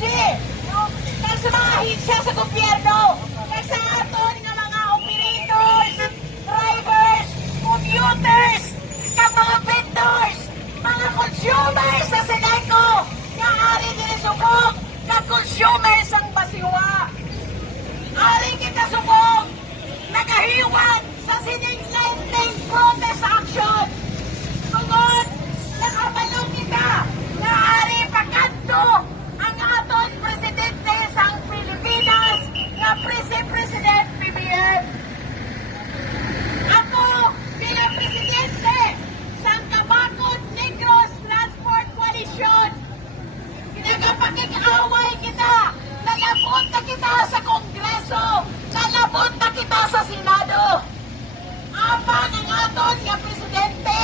energy, no? Kag sa mga ahensya sa gobyerno, kag sa aton nga mga operators, drivers, commuters, kag mga vendors, mga consumers sa Seneco, nga ari din subok, kag consumers ang basiwa. Ari kita subok, nagahiwat sa sininglanding protest action. Tungod, nakabalo kita na ari pakanto ang aton presidente sa Pilipinas nga President PBM. Ako, bilang presidente sa Kabakod Negros Transport Coalition, pinagapakik-away kita, nalabot na kita sa Kongreso, nalabot na kita sa Senado. Apang ang aton nga presidente,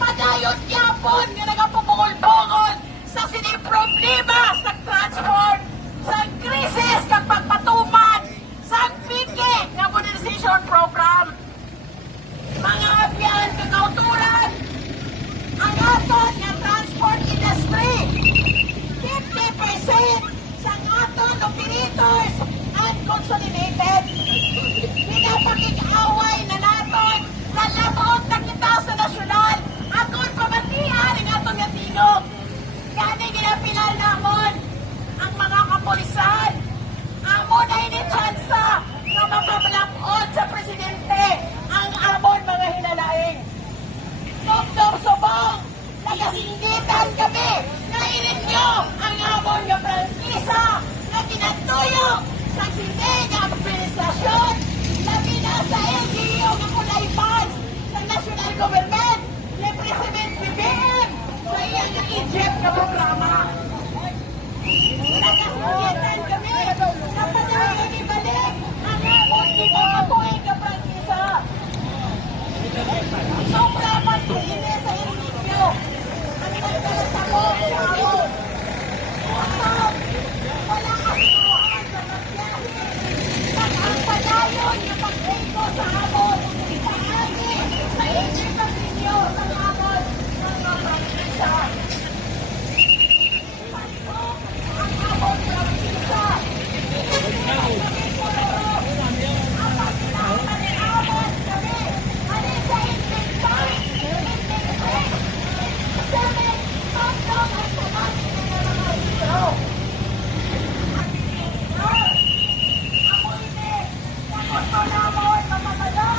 padayon yapon nga nagapumungol-bungol sa siniproblema sa transport, sa krisis kag pagpatuman, sa pike nga modernization program. Mga abyan kag kauturan, ang aton nga transport industry, 50% sa aton operators unconsolidated. Pinapakik-away na naton, lalabot na kita sa nasyonal, aton pamatihan ang aton nga tinog. Kani ginapilal namon ang mga kapulisan. Amon ay nitsansa na mapamalapod sa presidente ang amon mga hinalaing. Dr. Sobong, nagasinditan kami na ininyo ang amon nga prangkisa na kinatuyo sa sinde nga administrasyon labi na sa LGU nga kulay funds ng national government ni President BBM sa iyang Egypt na programa. Nagasinditan kami na padayon ibalik ang amon ginagapoy nga prangkisa. Sobra pagkaili sa inicio ang nagtalatamo sa amon. Usap, wala kasuhan sa magbiyahe. Ang padayon na pag-eko sa amon, paagi sa Egypt ang ninyo sa amon mga prangkisa. Pasok ang amon prangkisa. Kami puro. Ang pagkinaman ni amon kami. Ano sa inventory? Inventory. Sabi, pasok ang tumati ng mga libro. Ang libro. Ako hindi. Tapos ko namon mamamalo.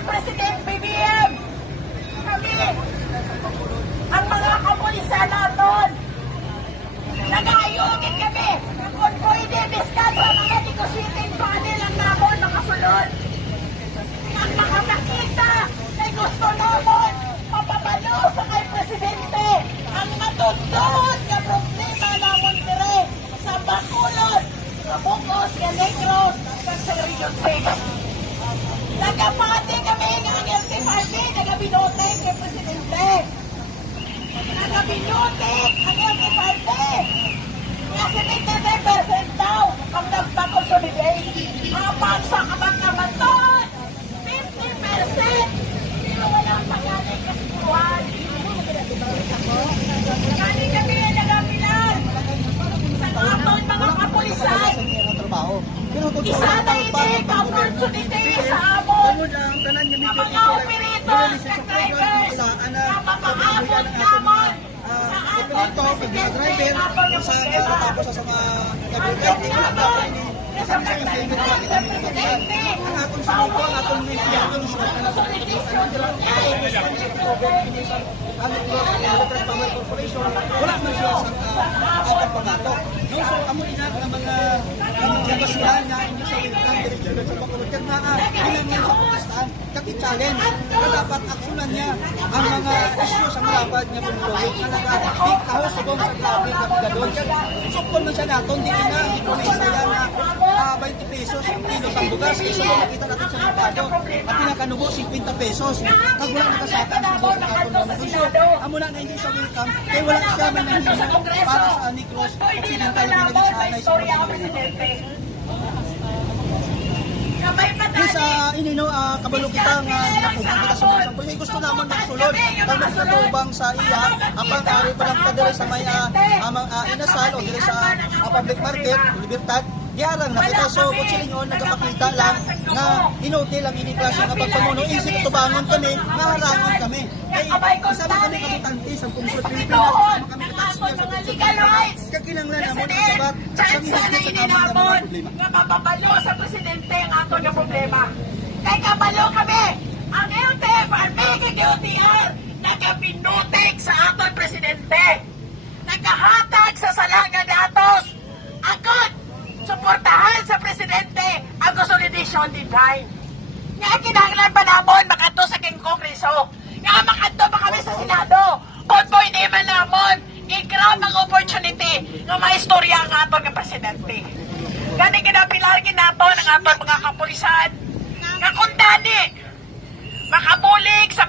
President BBM, kami, ang mga kapulisan natin, nag-aayungin kami kung pwede diskadra mga negotiating panel ang namon nakasulod. Ang nakakita na gusto namon mapapalo sa kay Presidente ang matutod na problema namon dire sa Bacolod, sa Bungos, sa Negros, sa Region 6. Nagapati kami nga ang LTFRB, nagabinote kay Presidente. Nagabinote ang LTFRB. Nga 73% daw ang nagpa-consolidate. Apat sa kamag-kamaton, 50%. Pero walang pangalan kasiguan. Kani kami ang nagapilan sa aton mga kapulisan. Isa na hindi ka-opportunity sa amon. Ang mga operators at drivers na mapaabot naman sa ating presidente na pag-problema. Hanggang naman sa pagtagdag sa presidente, bawal ang consolidation ay Wala na siya sa pagato. No, so amo ina ang mga basihan nga inyo sa welcome direction sa pagkakot na ilan nga sa pagkastaan kaki challenge na dapat aksyonan niya ang mga isyu sa malapad nga pagpulog nga nag-big kahos subong sa grabe nga gadol. Sukon man siya naton di na i-police na yan na 20 pesos ang kilo sa bugas iso mo makita natin sa merkado at pinakanubo 50 pesos kag wala nakasaka sa bugas ng aton mga negosyo. Amo na hindi sa welcome kay wala siya may nahimo para sa Negros Occidental na nagsanay sa mga Yes, inino kabalo kita nga nakuha kita sa mga sampol. Gusto naman magsulod kung magkatubang sa iya apang ari pa lang kadiri sa may inasal o diri sa public market, Libertad. Diarang na kita so kutsilingon nagapakita lang na inuti lang ini klase nga pagpamuno isip tubangon kami maharangon kami. Kay isa man kami kabutante sa Pungsod Pilipinas, kami katasya sa legal rights. Kakinanglan na mo sa sabat sa higit sa kamang problema. Nga mapapalo sa presidente ang ato nga problema. Kay kabalo kami, ang LTF, ang PGDOTR, nagapinutik sa aton presidente. Nagahatag sa salaga datos. Agad, suportahan sa presidente ang consolidation deadline. Nga kinahanglan pa namon makato sa king kongreso. Nga makato pa kami sa Senado. Kung po hindi man namon, i-grab ang opportunity nga maistorya ang aton ng presidente. Gani ginapilargin nato ng aton mga kapulisan nga kung dani makabulig sa